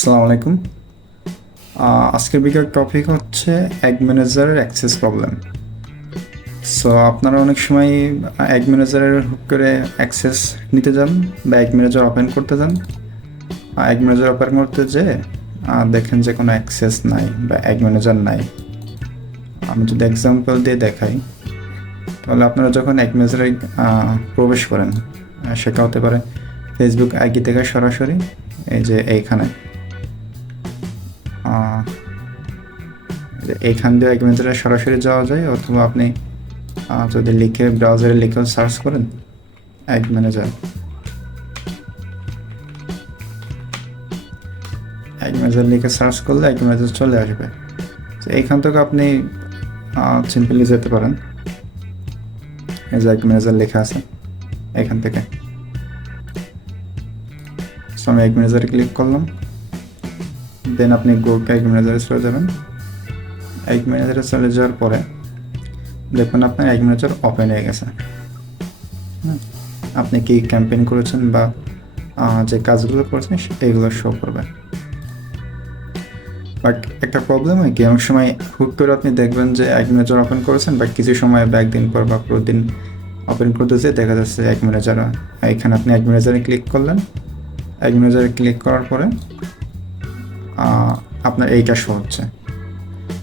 আসসালামু আলাইকুম। আজকের ভিডিওর টপিক হচ্ছে অ্যাগ ম্যানেজারের অ্যাক্সেস প্রবলেম। সো আপনারা অনেক সময় অ্যাগ ম্যানেজারের হুক করে অ্যাক্সেস নিতে যান বা অ্যাগ ম্যানেজার ওপেন করতে যান। অ্যাগ ম্যানেজার ওপেন করতে যেয়ে দেখেন যে কোনো অ্যাক্সেস নাই বা অ্যাগ ম্যানেজার নাই। আমি যদি এক্সাম্পল দিয়ে দেখাই, তাহলে আপনারা যখন অ্যাগ ম্যানেজারে প্রবেশ করেন, সেটা হতে পারে ফেসবুক আইডি থেকে সরাসরি এই যে এইখানে এইখান দিয়ে অ্যাগ ম্যানেজারে সরাসরি যাওয়া যায়, অথবা আপনি যদি লিখে ব্রাউজারে লিখেও সার্চ করেন অ্যাগ ম্যানেজার লিখে সার্চ করলে অ্যাগ ম্যানেজার চলে আসবে। তো এইখান থেকে আপনি সিম্পলি যেতে পারেন, এই যে অ্যাগ ম্যানেজার লেখা আছে এখান থেকে। সো আমি অ্যাগ ম্যানেজারে ক্লিক করলাম, দেন আপনি গো অ্যাগ ম্যানেজারে চলে যাবেন। অ্যাগ ম্যানেজারে চলে যাওয়ার পরে দেখবেন আপনার অ্যাগ ম্যানেজার ওপেন হয়ে গেছে। আপনি কি ক্যাম্পেইন করেছেন বা যে কাজগুলো করেছেন এইগুলো শো করবে। বাট একটা প্রবলেম হয় কি, অনেক সময় হুট করে আপনি দেখবেন যে অ্যাগ ম্যানেজার ওপেন করেছেন, বা কিছু সময় বা একদিন পর বা প্রতিদিন ওপেন করতে যেয়ে দেখা যাচ্ছে অ্যাগ ম্যানেজার, এখানে আপনি অ্যাগ ম্যানেজারে ক্লিক করলেন। অ্যাগ ম্যানেজারে ক্লিক করার পরে আপনার এইটা শো হচ্ছে,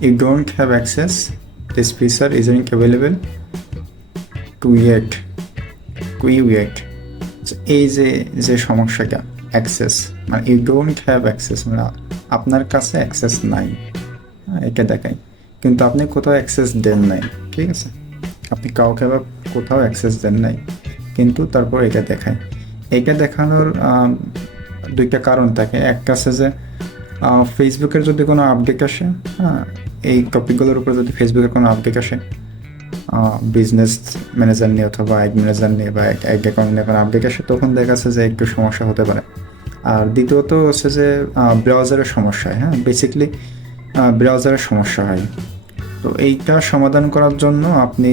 you don't have access, this feature isn't available to yet, quiet. এই যে সমস্যাটা অ্যাক্সেস, মানে ইউ ডোন্ট হ্যাভ অ্যাক্সেস, মানে আপনার কাছে অ্যাক্সেস নাই, এটা দেখায়, কিন্তু আপনি কোথাও অ্যাক্সেস দেন নাই। ঠিক আছে, আপনি কাউকে বা কোথাও অ্যাক্সেস দেন নাই, কিন্তু তারপর এটা দেখায়। এটা দেখানোর দুইটা কারণ থাকে। একটা আছে যে ফেসবুকের যদি কোনো আপডেট আসে, এই টপিকগুলোর উপরে যদি ফেসবুকের কোনো আপডেট আসে, বিজনেস ম্যানেজার নিয়ে অথবা অ্যাড ম্যানেজার নিয়ে বা অ্যাড অ্যাকাউন্ট নিয়ে কোনো আপডেট আসে, তখন দেখা যাচ্ছে যে একটু সমস্যা হতে পারে। আর দ্বিতীয়ত হচ্ছে যে ব্রাউজারের সমস্যা হয়। বেসিক্যালি ব্রাউজারের সমস্যা হয়। তো এইটা সমাধান করার জন্য আপনি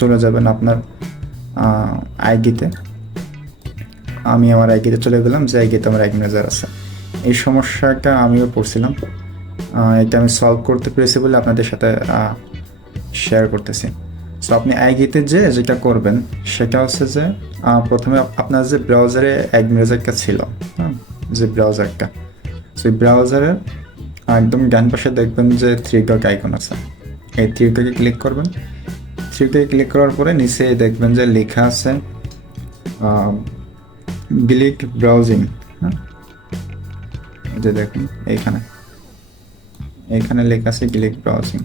চলে যাবেন আপনার আইডিতে। আমি আমার আইডিতে চলে গেলাম, যে আইডিতে আমার অ্যাড ম্যানেজার আছে। এই সমস্যাটা আমিও পড়ছিলাম, এটা আমি সলভ করতে পেরেছি বলে আপনাদের সাথে শেয়ার করতেছি। সো আপনি আইডিতে যেটা করবেন সেটা হচ্ছে যে প্রথমে আপনার যে ব্রাউজারে অ্যাড ম্যানেজারটা ছিল, যে ব্রাউজারটা, সেই ব্রাউজারের একদম ডান পাশে দেখবেন যে থ্রি ডট আইকন আছে। এই থ্রি ডটে ক্লিক করবেন। থ্রি ডটে ক্লিক করার পরে নিচে দেখবেন যে লেখা আছে ডিলিট ব্রাউজিং। যে দেখুন এইখানে লেখা আছে ডিলিট ব্রাউজিং।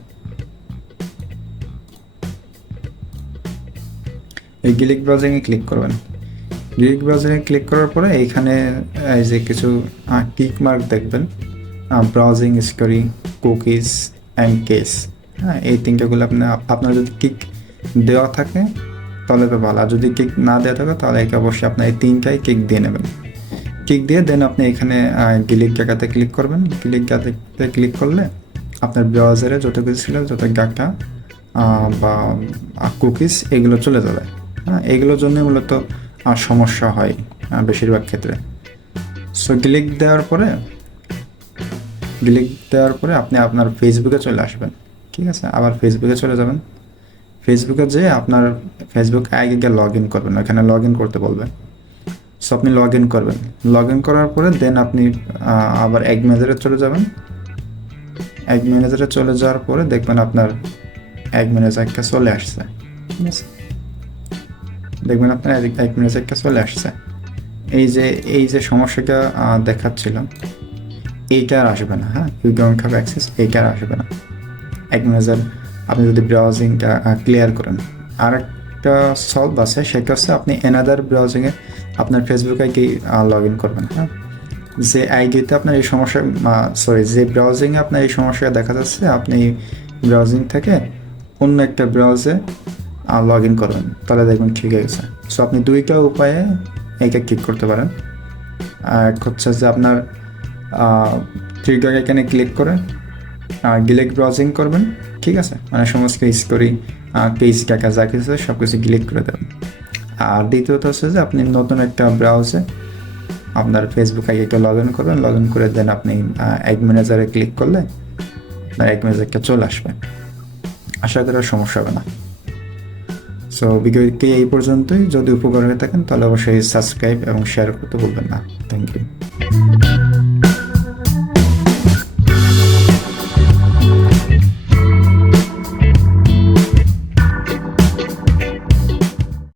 এই ডিলিট ব্রাউজিংয়ে ক্লিক করবেন। ডিলিট ব্রাউজিংয়ে ক্লিক করার পরে এইখানে এই যে কিছু টিক মার্ক দেখবেন, browsing history, cookies and case. এই তিনটেগুলো আপনার যদি টিক দেওয়া থাকে তাহলে তো ভালো, আর যদি কিক না দেওয়া থাকে তাহলে অবশ্যই আপনার এই তিনটাই কিক দিয়ে নেবেন। কিক দিয়ে দেন আপনি এখানে ডিলিট জায়গাতে ক্লিক করবেন। ডিলিট জায়গাতে ক্লিক করলে আপনার ব্রাউজারে যত কিছু ছিল, যত ডাটা বা কুকিজ, এগুলো চলে যাবে। এইগুলোর জন্য মূলত সমস্যা হয় বেশিরভাগ ক্ষেত্রে। সো ডিলিট দেওয়ার পরে আপনি আপনার ফেসবুকে চলে আসবেন। ঠিক আছে, আবার ফেসবুকে চলে যাবেন। ফেসবুকে যেয়ে আপনার ফেসবুক আইডিতে লগ ইন করবেন, ওখানে লগ ইন করতে বলবে। সো আপনি লগ ইন করবেন। লগ ইন করার পরে দেন আপনি আবার অ্যাড ম্যানেজারে চলে যাবেন। অ্যাড ম্যানেজারে চলে যাওয়ার পরে দেখবেন আপনার অ্যাড ম্যানেজারটা চলে আসছে। ঠিক আছে, দেখবেন আপনার অ্যাড ম্যানেজারটা চলে আসছে। এই যে সমস্যাটা দেখাচ্ছিলাম, এইটা আর আসবে না। ইউ ডোন্ট হ্যাভ অ্যাক্সেস, এইটা আর আসবে না। অ্যাড ম্যানেজার আপনি যদি ব্রাউজিংটা ক্লিয়ার করেন। আর একটা সলভ আছে, সেটা হচ্ছে আপনি অ্যানাদার ব্রাউজিংয়ে আপনার ফেসবুক আইডি লগ ইন করবেন। যে আইডিতে আপনার এই সমস্যা, যে ব্রাউজিংয়ে আপনার এই সমস্যা দেখা যাচ্ছে, আপনি ব্রাউজিং থেকে অন্য একটা ব্রাউজে লগ ইন করবেন, তাহলে দেখবেন ঠিক হয়ে গেছে। সো আপনি দুইটা উপায়ে এইটা ঠিক করতে পারেন। এক হচ্ছে যে আপনার থ্রি ডট এখানে ক্লিক করে ডিলিট ব্রাউজিং করবেন। ঠিক আছে, মানে সমস্ত হিস্টোরি, পেজ টাকা যা কিছু সব কিছু ডিলিট করে দেবেন। আর দ্বিতীয়ত হচ্ছে যে আপনি নতুন একটা ব্রাউজে আপনার ফেসবুক আইডিটা লগ ইন করবেন, লগ ইন করে দেন আপনি অ্যাড ম্যানেজারে ক্লিক করলে আপনার অ্যাড ম্যানেজারটা চলে আসবে। আশা করি আর সমস্যা হবে না। সো ভিডিওটি এই পর্যন্তই। যদি উপকার হয়ে থাকেন তাহলে অবশ্যই সাবস্ক্রাইব এবং শেয়ার করতে ভুলবেন না। Thank you.